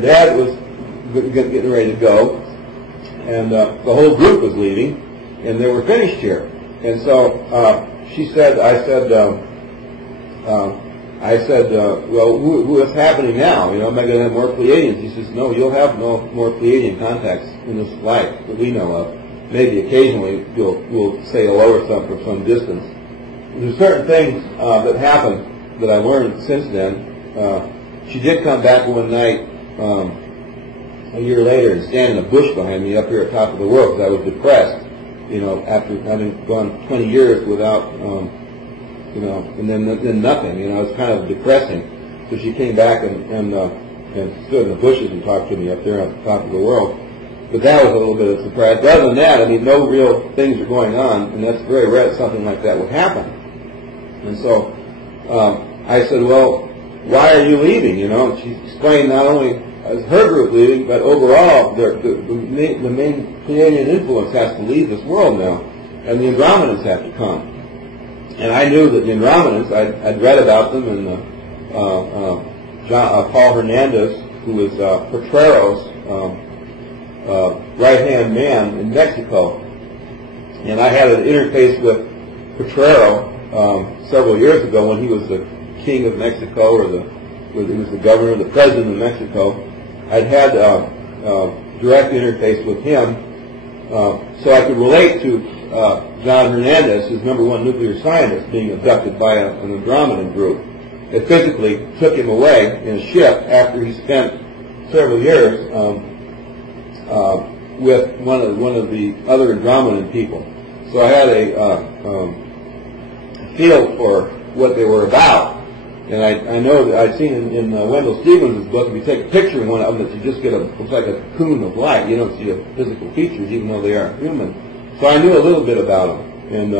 Dad was getting ready to go, and the whole group was leaving, and they were finished here. And so she said, I said, well, what's happening now? You know, am I going to have more Pleiadians? He says, no, you'll have no more Pleiadian contacts in this life that we know of. Maybe occasionally we'll say hello or something from some distance. There's certain things that happened that I learned since then. She did come back one night a year later and stand in a bush behind me up here at top of the world because I was depressed, you know, after having gone 20 years without, you know, and then nothing, you know, it's kind of depressing. So she came back and stood in the bushes and talked to me up there at the top of the world. But that was a little bit of a surprise. But other than that, I mean, no real things are going on, and that's very rare that something like that would happen. And so I said, well, why are you leaving? You know, she explained not only as her group leaving, but overall, the main Pleiadian influence has to leave this world now, and the Andromedans have to come. And I knew that the Andromedans, I'd read about them in Paul Hernandez, who was Potrero's right-hand man in Mexico. And I had an interface with Potrero several years ago when he was the king of Mexico, or he was the governor, the president of Mexico. I'd had direct interface with him, so I could relate to John Hernandez, who's #1 nuclear scientist, being abducted by an Andromedan group. They physically took him away in a ship after he spent several years with one of the other Andromedan people. So I had a feel for what they were about. And I know that I'd seen in Wendell Stevens' book, if you take a picture of one of them, that you just get looks like a cocoon of light. You don't see the physical features, even though they are human. So I knew a little bit about them. And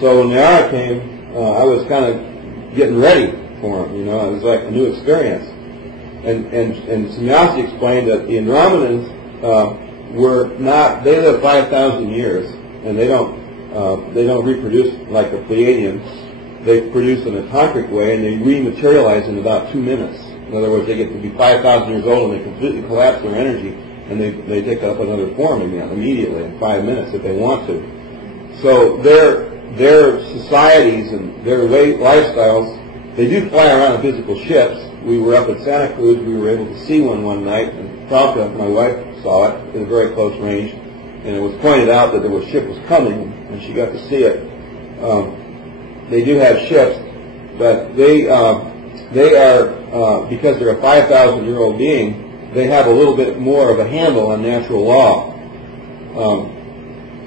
so when the hour came, I was kind of getting ready for them. You know, it was like a new experience. And Semyonsi explained that the Andromedans were not. They live 5,000 years, and they don't reproduce like the Pleiadians. They produce in a tantric way, and they rematerialize in about 2 minutes. In other words, they get to be 5,000 years old, and they completely collapse their energy, and they take up another form again immediately in 5 minutes if they want to. So their societies and their lifestyles, they do fly around in physical ships. We were up at Santa Cruz. We were able to see one night, and Falca, my wife, saw it at a very close range, and it was pointed out that the ship was coming, and she got to see it. They do have ships, but they are because they're a 5,000-year-old being, they have a little bit more of a handle on natural law.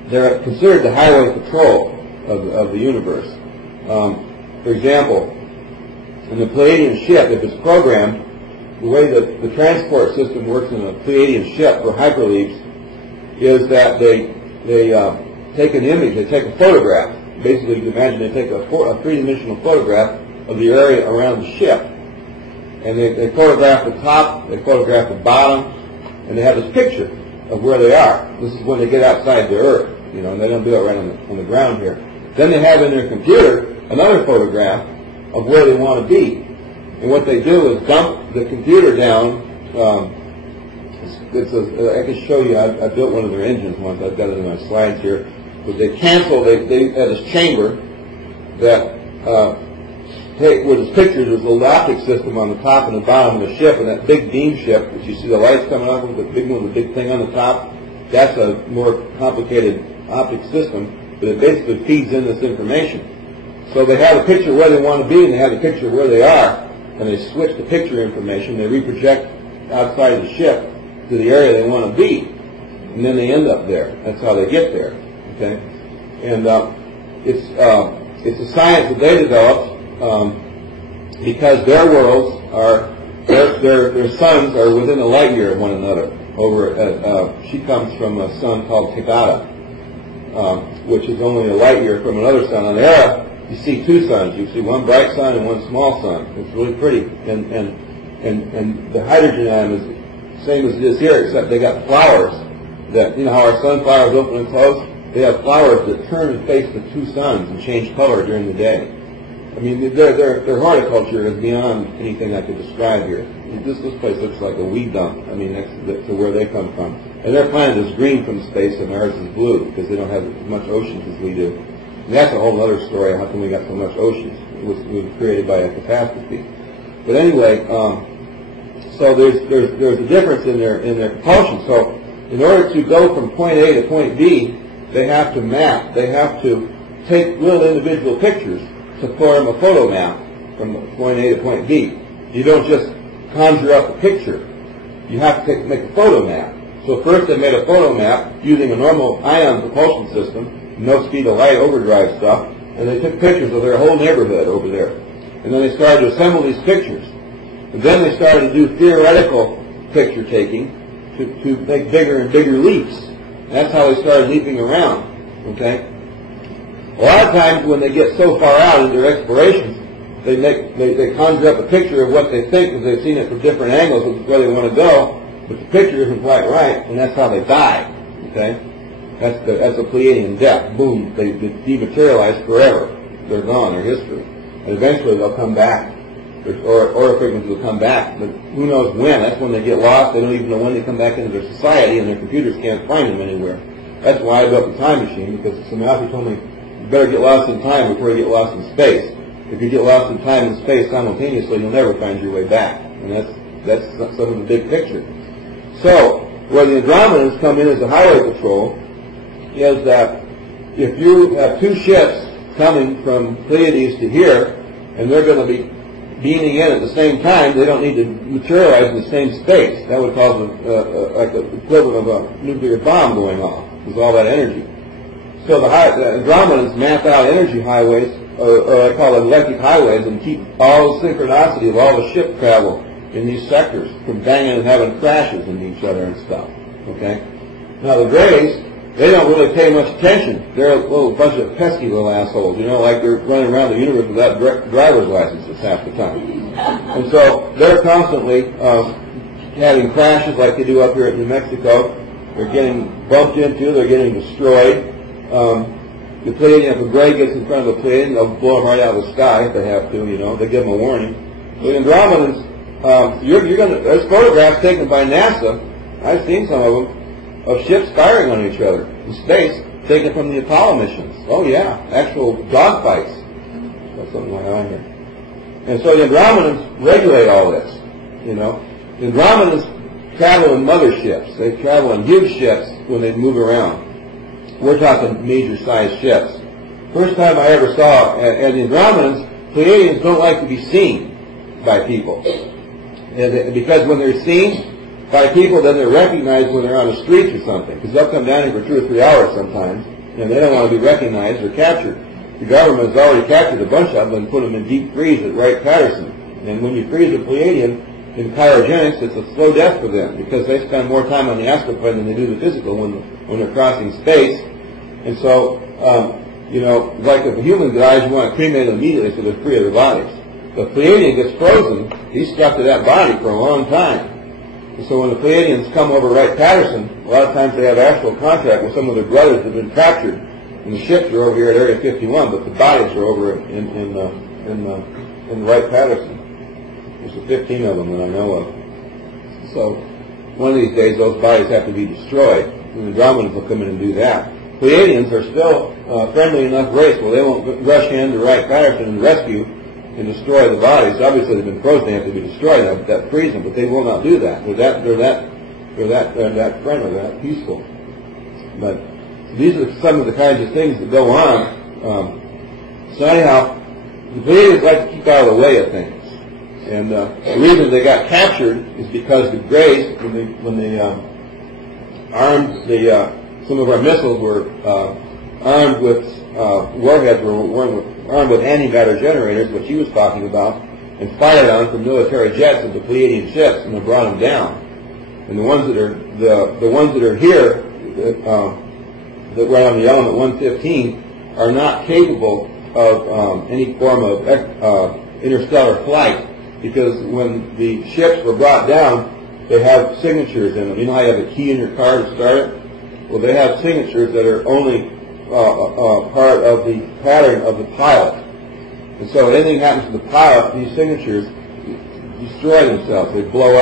They're considered the highway patrol of the universe. For example, in the Pleiadian ship, if it's programmed, the way that the transport system works in a Pleiadian ship for hyperleaps is that they take an image, they take a photograph. Basically, you can imagine they take a three-dimensional photograph of the area around the ship. And they photograph the top, they photograph the bottom, and they have this picture of where they are. This is when they get outside the Earth, you know, and they don't do it right on the ground here. Then they have in their computer another photograph of where they want to be. And what they do is dump the computer down. I can show you, I built one of their engines once, I've got it in my slides here. But they cancel, they had this chamber that with its pictures, there's a optic system on the top and the bottom of the ship, and that big beam ship, which you see the lights coming up with the big one, the big thing on the top, that's a more complicated optic system, but it basically feeds in this information. So they have a picture where they want to be, and they have a picture where they are, and they switch the picture information, they reproject outside of the ship to the area they want to be, and then they end up there. That's how they get there. Okay, and it's a science that they developed because their worlds are their suns are within a light year of one another. Over at she comes from a sun called Tagada, which is only a light year from another sun. On Era, you see two suns. You see one bright sun and one small sun. It's really pretty, and the hydrogen atom is the same as it is here, except they got flowers that, you know how our sunflowers open and close. They have flowers that turn and face the two suns and change color during the day. I mean, their horticulture is beyond anything I could describe here. This place looks like a weed dump. I mean, next to where they come from. And their planet is green from space, and ours is blue because they don't have as much oceans as we do. And that's a whole other story. How come we got so much oceans? It was created by a catastrophe. But anyway, so there's a difference in their propulsion. So in order to go from point A to point B, they have to map. They have to take little individual pictures to form a photo map from point A to point B. You don't just conjure up a picture. You have to make a photo map. So first they made a photo map using a normal ion propulsion system, no speed of light overdrive stuff, and they took pictures of their whole neighborhood over there. And then they started to assemble these pictures. And then they started to do theoretical picture taking to make bigger and bigger leaps. And that's how they started leaping around. Okay? A lot of times when they get so far out in their explorations, they conjure up a picture of what they think because they've seen it from different angles, which is where they want to go, but the picture isn't quite right, and that's how they die. Okay? That's a Pleiadian death. Boom, they dematerialize forever. They're gone, they're history. And eventually they'll come back. Or frequencies will come back, but who knows when. That's when they get lost. They don't even know when they come back into their society, and their computers can't find them anywhere. That's why I built the time machine, because somebody told me, you better get lost in time before you get lost in space. If you get lost in time and space simultaneously, you'll never find your way back. And that's some of the big picture. So, where the Andromedans come in as a highway patrol is that if you have two ships coming from Pleiades to here, and they're going to be beaming in at the same time, they don't need to materialize in the same space. That would cause like the equivalent of a nuclear bomb going off, with all that energy. So the Andromedans map out energy highways, or I call them electric highways, and keep all the synchronicity of all the ship travel in these sectors from banging and having crashes into each other and stuff. Okay? Now the Greys, they don't really pay much attention. They're a little bunch of pesky little assholes, like they're running around the universe without driver's licenses half the time. And so they're constantly having crashes like they do up here at New Mexico. They're getting bumped into, they're getting destroyed. The Pleiadian, if a Grey gets in front of a Pleiadian, they'll blow them right out of the sky if they have to, They give them a warning. The Andromedans, there's photographs taken by NASA, I've seen some of them, of ships firing on each other in space, taken from the Apollo missions. Oh yeah, actual dogfights. That's something like that here. And so the Andromedans regulate all this, The Andromedans travel in motherships. They travel in huge ships when they move around. We're talking major-sized ships. First time I ever saw, and the Andromedans, Pleiadians don't like to be seen by people. And because when they're seen by people, then they're recognized when they're on the streets or something. Because they'll come down here for 2 or 3 hours sometimes, and they don't want to be recognized or captured. The government has already captured a bunch of them and put them in deep freeze at Wright-Patterson. And when you freeze a Pleiadian in cryogenics, it's a slow death for them because they spend more time on the astral plane than they do the physical when they're crossing space. And so, like if a human dies, you want to cremate them immediately so they're free of their bodies. But if a Pleiadian gets frozen, he's stuck to that body for a long time. And so when the Pleiadians come over Wright-Patterson, a lot of times they have actual contact with some of their brothers that have been captured. And the ships are over here at Area 51, but the bodies are over in Wright-Patterson. There's 15 of them that I know of. So one of these days those bodies have to be destroyed, and the Andromedans will come in and do that. Pleiadians are still friendly enough race where they won't rush in to Wright-Patterson and rescue and destroy the bodies. Obviously they've been frozen, they have to be destroyed, that frees them, but they will not do that. They're that friendly, they're that peaceful. But these are some of the kinds of things that go on. So anyhow, the Pleiadians like to keep out of the way of things. And the reason they got captured is because the Greys, when they armed some of our missiles were armed with warheads, were armed with antimatter generators, which he was talking about, and fired on from military jets into Pleiadian ships, and they brought them down. And the ones that are here that run on the element 115 are not capable of any form of interstellar flight, because when the ships were brought down, they have signatures in them. You know how you have a key in your car to start it? Well, they have signatures that are only part of the pattern of the pilot. And so if anything happens to the pilot, these signatures destroy themselves. They blow